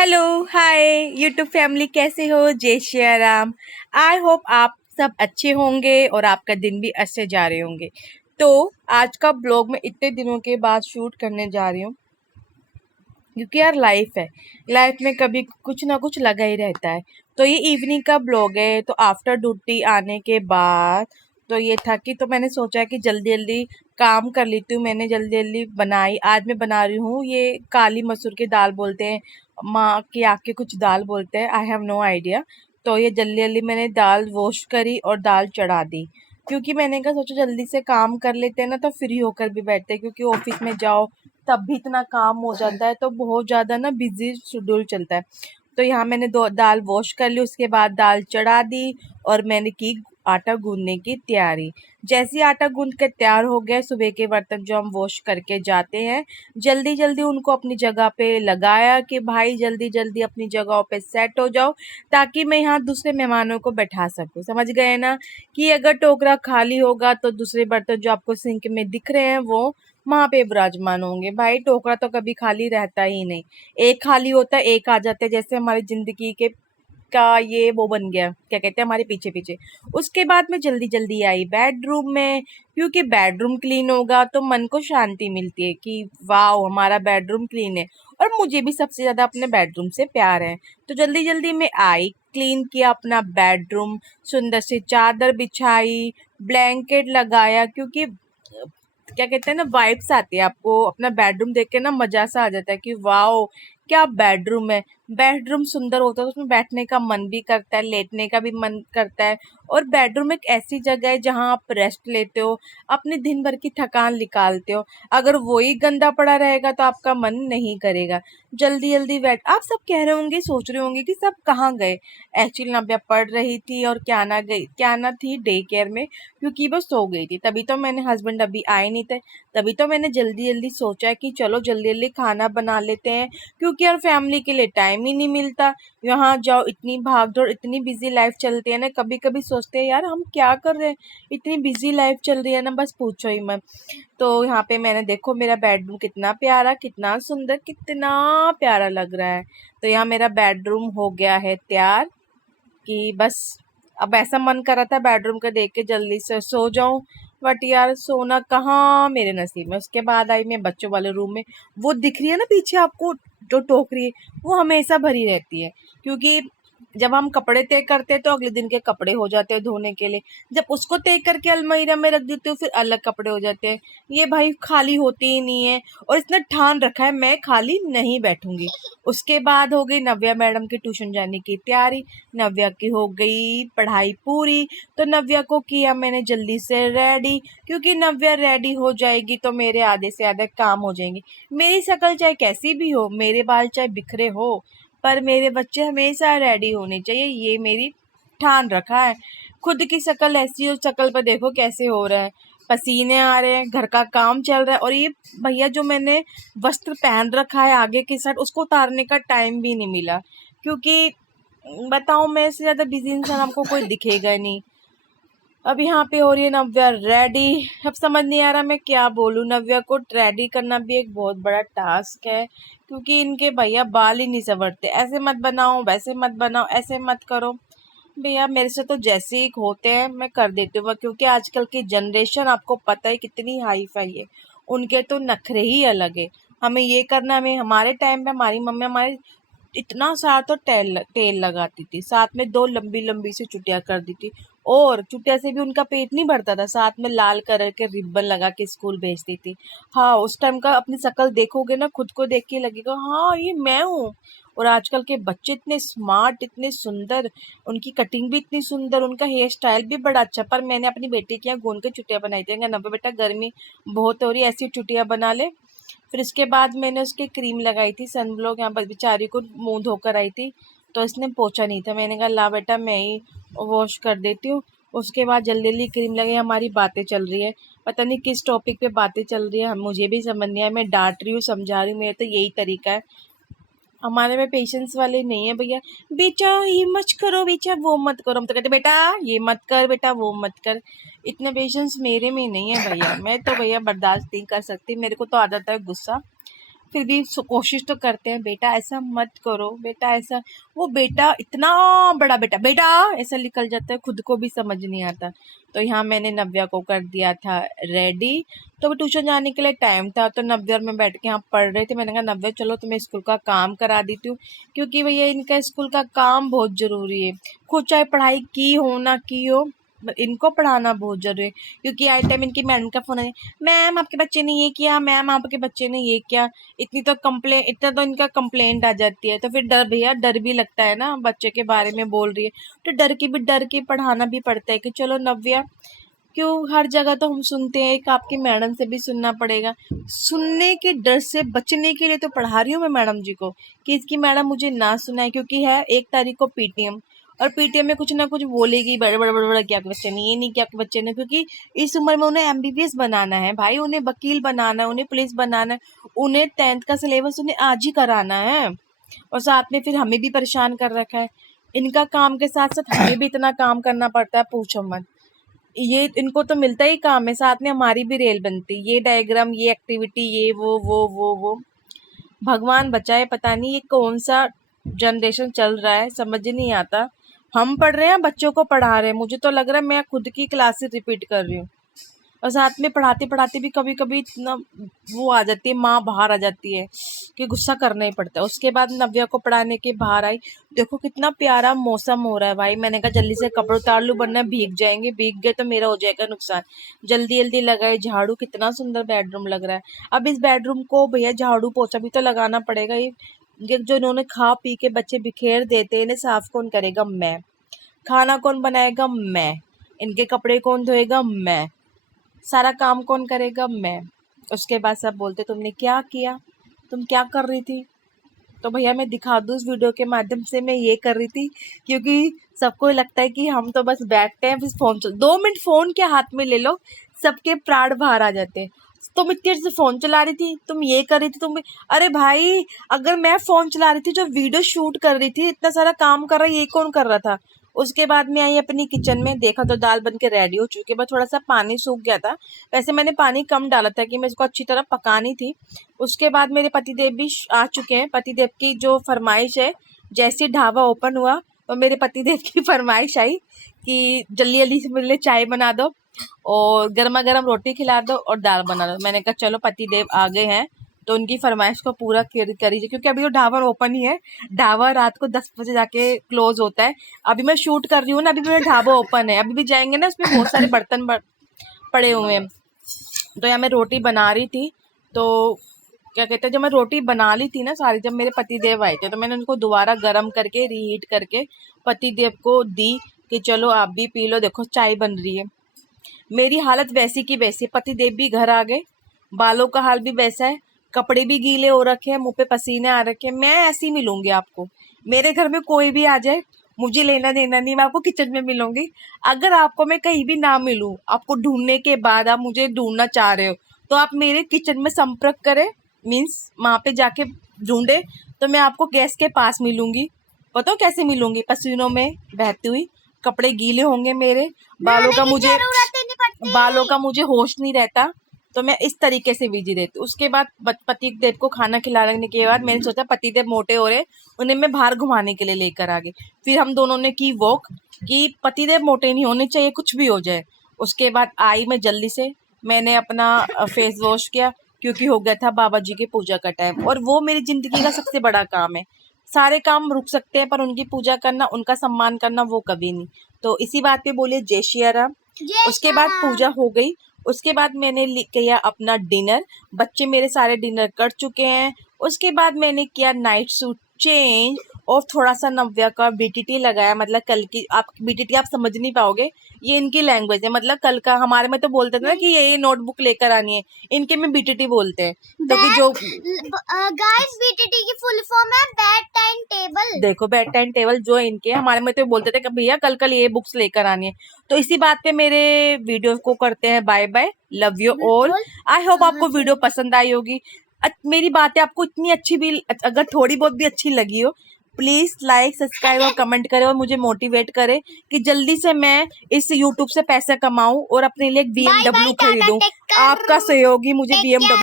Hello hi YouTube family, कैसे हो? जय श्री राम। आई होप आप सब अच्छे होंगे और आपका दिन भी अच्छे जा रहे होंगे। तो आज का ब्लॉग मैं इतने दिनों के बाद शूट करने जा रही हूँ, क्योंकि यार लाइफ है, लाइफ में कभी कुछ ना कुछ लगा ही रहता है। तो ये इवनिंग का ब्लॉग है, तो आफ्टर ड्यूटी आने के बाद तो ये था कि तो मैंने सोचा कि जल्दी जल्दी काम कर लेती हूँ। मैंने जल्दी जल्दी बनाई। आज मैं बना रही हूँ ये काली मसूर की दाल बोलते हैं, माँ के आके कुछ दाल बोलते हैं, आई हैव नो आइडिया। तो ये जल्दी जल्दी मैंने दाल वॉश करी और दाल चढ़ा दी, क्योंकि मैंने कहा सोचो जल्दी से काम कर लेते हैं ना, तो फ्री होकर भी बैठते हैं, क्योंकि ऑफिस में जाओ तब भी इतना काम हो जाता है, तो बहुत ज़्यादा ना बिजी शेड्यूल चलता है। तो यहाँ मैंने दो दाल वॉश कर ली, उसके बाद दाल चढ़ा दी और मैंने की आटा गूंदने की तैयारी। जैसे ही आटा गूंद के तैयार हो गया, सुबह के बर्तन जो हम वॉश करके जाते हैं, जल्दी जल्दी उनको अपनी जगह पे लगाया कि भाई जल्दी जल्दी अपनी जगहों पे सेट हो जाओ, ताकि मैं यहाँ दूसरे मेहमानों को बैठा सकूँ। समझ गए ना? कि अगर टोकरा खाली होगा तो दूसरे बर्तन जो आपको सिंक में दिख रहे हैं वो वहां पे विराजमान होंगे। भाई टोकरा तो कभी खाली रहता ही नहीं, एक खाली होता है एक आ जाता है। जैसे हमारी जिंदगी के का ये वो बन गया, क्या कहते हैं, हमारे पीछे पीछे। उसके बाद मैं जल्दी जल्दी आई बेडरूम में, क्योंकि बेडरूम क्लीन होगा तो मन को शांति मिलती है कि वाह हमारा बेडरूम क्लीन है। और मुझे भी सबसे ज्यादा अपने बेडरूम से प्यार है। तो जल्दी जल्दी मैं आई, क्लीन किया अपना बेडरूम, सुंदर सी चादर बिछाई, ब्लैंकेट लगाया, क्योंकि क्या कहते हैं ना, वाइब्स आती है। आपको अपना बेडरूम देख के ना मजा सा आ जाता है कि वाओ क्या बेडरूम है। बेडरूम सुंदर होता है तो उसमें बैठने का मन भी करता है, लेटने का भी मन करता है। और बेडरूम एक ऐसी जगह है जहां आप रेस्ट लेते हो, अपने दिन भर की थकान निकालते हो। अगर वही गंदा पड़ा रहेगा तो आपका मन नहीं करेगा। जल्दी जल्दी बैठ, आप सब कह रहे होंगे, सोच रहे होंगे कि सब कहाँ गए। एक्चुअली नव्या पढ़ रही थी और क्या ना थी डे केयर में, क्योंकि वो सो गई थी। तभी तो मैंने, हस्बैंड अभी आए नहीं थे, तभी तो मैंने जल्दी जल्दी सोचा कि चलो जल्दी जल्दी खाना बना लेते हैं, क्योंकि यार फैमिली के लिए टाइम ही नहीं मिलता। यहाँ जाओ, इतनी भागदौड़, इतनी बिजी लाइफ चलती है ना, कभी कभी सोचते हैं यार हम क्या कर रहे हैं, इतनी बिजी लाइफ चल रही है ना, बस पूछो ही मत। तो यहाँ पे मैंने, देखो मेरा बेडरूम कितना प्यारा, कितना सुंदर, कितना प्यारा लग रहा है। तो यहाँ मेरा बेडरूम हो गया है तैयार, कि बस अब ऐसा मन कर रहा था बेडरूम को देख के जल्दी से सो जाऊं, बट यार सोना कहाँ मेरे नसीब में। उसके बाद आई मैं बच्चों वाले रूम में। वो दिख रही है ना पीछे आपको, जो टोकरी, वो हमेशा भरी रहती है, क्योंकि जब हम कपड़े तय करते हैं तो अगले दिन के कपड़े हो जाते हैं धोने के लिए। जब उसको तय करके अलमारी में रख देते हो फिर अलग कपड़े हो जाते हैं। ये भाई खाली होती ही नहीं है, और इसने ठान रखा है मैं खाली नहीं बैठूंगी। उसके बाद हो गई नव्या मैडम की ट्यूशन जाने की तैयारी। नव्या की हो गई पढ़ाई पूरी, तो नव्या को किया मैंने जल्दी से रेडी, क्योंकि नव्या रेडी हो जाएगी तो मेरे आधे से आधे काम हो जाएंगे। मेरी शक्ल चाहे कैसी भी हो, मेरे बाल चाहे बिखरे हो, पर मेरे बच्चे हमेशा रेडी होने चाहिए, ये मेरी ठान रखा है। खुद की शक्ल ऐसी हो, शक्ल पर देखो कैसे हो रहा है, पसीने आ रहे हैं, घर का काम चल रहा है। और ये भैया जो मैंने वस्त्र पहन रखा है आगे की साइड, उसको उतारने का टाइम भी नहीं मिला, क्योंकि बताऊं मैं इससे ज्यादा बिजी इंसान आपको कोई दिखेगा नहीं। अब यहाँ पे हो रही है नव्या रेडी। अब समझ नहीं आ रहा मैं क्या बोलूँ, नव्या को रेडी करना भी एक बहुत बड़ा टास्क है, क्योंकि इनके भैया बाल ही नहीं संवरते। ऐसे मत बनाओ, वैसे मत बनाओ, ऐसे मत करो। भैया मेरे से तो जैसे ही होते हैं मैं कर देती हूँ, क्योंकि आजकल की जनरेशन आपको पता है कितनी हाई फाई है। उनके तो नखरे ही अलग है। हमें ये करना, हमें हमारे टाइम पे हमारी मम्मी हमारी इतना सारा तो तेल लगाती थी, साथ में दो लंबी लंबी सी चुटिया कर दी थी। और चुटिया से भी उनका पेट नहीं भरता था, साथ में लाल कलर के रिबन लगा के स्कूल भेजती थी। हाँ उस टाइम का अपनी शक्ल देखोगे ना, खुद को देख के लगेगा हाँ ये मैं हूँ। और आजकल के बच्चे इतने स्मार्ट, इतने सुंदर, उनकी कटिंग भी इतनी सुंदर, उनका हेयर स्टाइल भी बड़ा अच्छा। पर मैंने अपनी बेटी के यहाँ गूंद के चुटिया बनाई थी, ना बेटा गर्मी बहुत हो रही है, ऐसी चुटिया बना ले। फिर उसके बाद मैंने उसके क्रीम लगाई थी सनब्लॉक, यहाँ पर बेचारी को मुंह धोकर आई थी, तो इसने पोछा नहीं था। मैंने कहा ला बेटा मैं ही वॉश कर देती हूँ। उसके बाद जल्दी जल्दी क्रीम लगाई। हमारी बातें चल रही है, पता नहीं किस टॉपिक पे बातें चल रही है, मुझे भी समझ नहीं आया। मैं डांट रही हूँ, समझा रही हूँ, मेरा तो यही तरीका है। हमारे में पेशेंस वाले नहीं है भैया। बेटा ये मत करो, बेटा वो मत करो, हम तो कहते बेटा ये मत कर, बेटा वो मत कर। इतना पेशेंस मेरे में नहीं है भैया, मैं तो भैया बर्दाश्त नहीं कर सकती, मेरे को तो आदत है गुस्सा। फिर भी कोशिश तो करते हैं, बेटा ऐसा मत करो, बेटा ऐसा। वो बेटा इतना बड़ा बेटा बेटा ऐसा निकल जाता है, खुद को भी समझ नहीं आता। तो यहाँ मैंने नव्या को कर दिया था रेडी। तो ट्यूशन जाने के लिए टाइम था, तो नव्या और मैं बैठ के यहाँ पढ़ रहे थे। मैंने कहा नव्या चलो तुम्हें स्कूल का काम करा देती हूँ, क्योंकि भैया इनका स्कूल का काम बहुत ज़रूरी है। खुद चाहे पढ़ाई की हो ना की हो, इनको पढ़ाना बहुत जरूरी है। क्योंकि आई टाइम इनकी मैडम का फोन है, मैम आपके बच्चे ने ये किया, मैम आपके बच्चे ने ये किया। इतना तो इनका कंप्लेंट आ जाती है। तो फिर डर, भैया डर भी लगता है ना, बच्चे के बारे में बोल रही है तो डर के पढ़ाना भी पड़ता है कि चलो नव्या, क्यों हर जगह तो हम सुनते हैं, एक आपकी मैडम से भी सुनना पड़ेगा। सुनने के डर से बचने के लिए तो पढ़ा रही हूँ मैं मैडम जी को, कि इसकी मैडम मुझे ना सुनाए, क्योंकि है 1 तारीख को पीटीएम, और पीटीएम में कुछ ना कुछ बोलेगी, बड़े बड़े बड़े बड़े, क्या आपके बच्चे ने ये नहीं किया, आपके बच्चे ने, क्योंकि इस उम्र में उन्हें एमबीबीएस बनाना है भाई, उन्हें वकील बनाना है, उन्हें पुलिस बनाना है, उन्हें 10th का सिलेबस उन्हें आज ही कराना है। और साथ में फिर हमें भी परेशान कर रखा है। इनका काम के साथ साथ हमें भी इतना काम करना पड़ता है, पूछो मत। ये इनको तो मिलता ही काम है, साथ में हमारी भी रेल बनती, ये डायग्राम, ये एक्टिविटी, ये वो। भगवान बचाए, पता नहीं ये कौन सा जनरेशन चल रहा है, समझ नहीं आता। हम पढ़ रहे हैं, बच्चों को पढ़ा रहे हैं। मुझे तो लग रहा है मैं खुद की क्लासेस रिपीट कर रही हूँ। और साथ में पढ़ाते पढ़ाते भी कभी कभी इतना वो आ जाती है, माँ बाहर आ जाती है कि गुस्सा करना ही पड़ता है। उसके बाद नव्या को पढ़ाने के बाहर आई, देखो कितना प्यारा मौसम हो रहा है भाई। मैंने कहा जल्दी से कपड़े उतार लूँ, वरना भीग जाएंगे, भीग गए तो मेरा हो जाएगा नुकसान। जल्दी जल्दी लगाए झाड़ू, कितना सुंदर बेडरूम लग रहा है। अब इस बेडरूम को भैया झाड़ू पोछा भी तो लगाना पड़ेगा। ये जो इन्होंने खा पी के बच्चे बिखेर देते हैं, इन्हें साफ कौन करेगा? मैं। खाना कौन बनाएगा? मैं। इनके कपड़े कौन धोएगा? मैं। सारा काम कौन करेगा? मैं। उसके बाद सब बोलते तुमने क्या किया, तुम क्या कर रही थी? तो भैया मैं दिखा दूँ इस वीडियो के माध्यम से, मैं ये कर रही थी, क्योंकि सबको लगता है कि हम तो बस बैठते हैं, फिर फोन 2 मिनट फोन के हाथ में ले लो, सबके प्राण बाहर आ जाते हैं। तुम इतनी देर से फोन चला रही थी, तुम ये कर रही थी, तुम। अरे भाई, अगर मैं फोन चला रही थी, जो वीडियो शूट कर रही थी, इतना सारा काम कर रहा है, ये कौन कर रहा था? उसके बाद में आई अपनी किचन में, देखा तो दाल बन के रेडी हो चुकी है, बस थोड़ा सा पानी सूख गया था। वैसे मैंने पानी कम डाला था कि मैं इसको अच्छी तरह पकानी थी। उसके बाद मेरे पतिदेव भी आ चुके हैं। पतिदेव की जो फरमाइश है, जैसे ढाबा ओपन हुआ तो मेरे पतिदेव की फरमाइश आई कि जल्दी जल्दी से मेरे लिए चाय बना दो और गर्मा गर्म रोटी खिला दो और दाल बना दो। मैंने कहा चलो पतिदेव आ गए हैं तो उनकी फरमाइश को पूरा करीजिए, क्योंकि अभी वो ढाबा ओपन ही है। ढाबा रात को 10 बजे जाके क्लोज होता है। अभी मैं शूट कर रही हूँ ना, अभी मेरा ढाबा ओपन है, अभी भी जाएंगे ना, उसमें बहुत सारे बर्तन पड़े हुए हैं। तो यहाँ मैं रोटी बना रही थी, तो क्या कहते हैं, जब मैं रोटी बना ली थी ना सारी, जब मेरे पतिदेव आए थे तो मैंने उनको दोबारा गर्म करके रीहीट करके पतिदेव को दी कि चलो आप भी पी लो, देखो चाय बन रही है। मेरी हालत वैसी की वैसी, पतिदेव भी घर आ गए, बालों का हाल भी वैसा है, कपड़े भी गीले हो रखे हैं, मुंह पे पसीने आ रखे हैं। मैं ऐसी मिलूंगी आपको, मेरे घर में कोई भी आ जाए, मुझे लेना देना नहीं, मैं आपको किचन में मिलूंगी। अगर आपको मैं कहीं भी ना मिलूं, आपको ढूंढने के बाद आप मुझे ढूंढना चाह रहे हो, तो आप मेरे किचन में संपर्क करें, मीन्स वहां पे जाके ढूंढे, तो मैं आपको गैस के पास मिलूंगी। बताओ कैसे मिलूंगी? पसीनों में बहती हुई, कपड़े गीले होंगे मेरे, बालों का मुझे होश नहीं रहता, तो मैं इस तरीके से बिजी रहती। उसके बाद पतिदेव को खाना खिलाने के बाद मैंने सोचा पतिदेव मोटे हो रहे, उन्हें मैं बाहर घुमाने के लिए लेकर आ गई। फिर हम दोनों ने की वॉक, कि पतिदेव मोटे नहीं होने चाहिए, कुछ भी हो जाए। उसके बाद आई मैं जल्दी से, मैंने अपना फेस वॉश किया, क्योंकि हो गया था बाबा जी की पूजा का टाइम, और वो मेरी जिंदगी का सबसे बड़ा काम है। सारे काम रुक सकते हैं पर उनकी पूजा करना, उनका सम्मान करना, वो कभी नहीं। तो इसी बात पे बोलिए जय श्री राम। उसके बाद पूजा हो गई, उसके बाद मैंने किया अपना डिनर, बच्चे मेरे सारे डिनर कर चुके हैं। उसके बाद मैंने किया नाइट सूट चेंज और थोड़ा सा नव्या का बीटीटी लगाया, मतलब कल की, आप बीटीटी आप समझ नहीं पाओगे, ये इनकी लैंग्वेज है, मतलब कल का, हमारे में तो बोलते थे ना कि ये नोटबुक लेकर आनी है, इनके में बीटीटी बोलते हैं। तो कि जो गाइस बीटीटी की फुल फॉर्म है बेड टाइम टेबल। देखो बेड टाइम टेबल जो इनके, हमारे में तो बोलते थे कि भैया कल कल ये बुक्स लेकर आनी है। तो इसी बात पे मेरे वीडियो को करते हैं bye bye, love you all. I hope आपको वीडियो पसंद आई होगी। मेरी बातें आपको इतनी अच्छी भी, अगर थोड़ी बहुत भी अच्छी लगी हो, प्लीज लाइक सब्सक्राइब और कमेंट करें और मुझे मोटिवेट करें कि जल्दी से मैं इस यूट्यूब से पैसा कमाऊं और अपने लिए एक BMW खरीदूं। आपका सहयोग ही मुझे BMW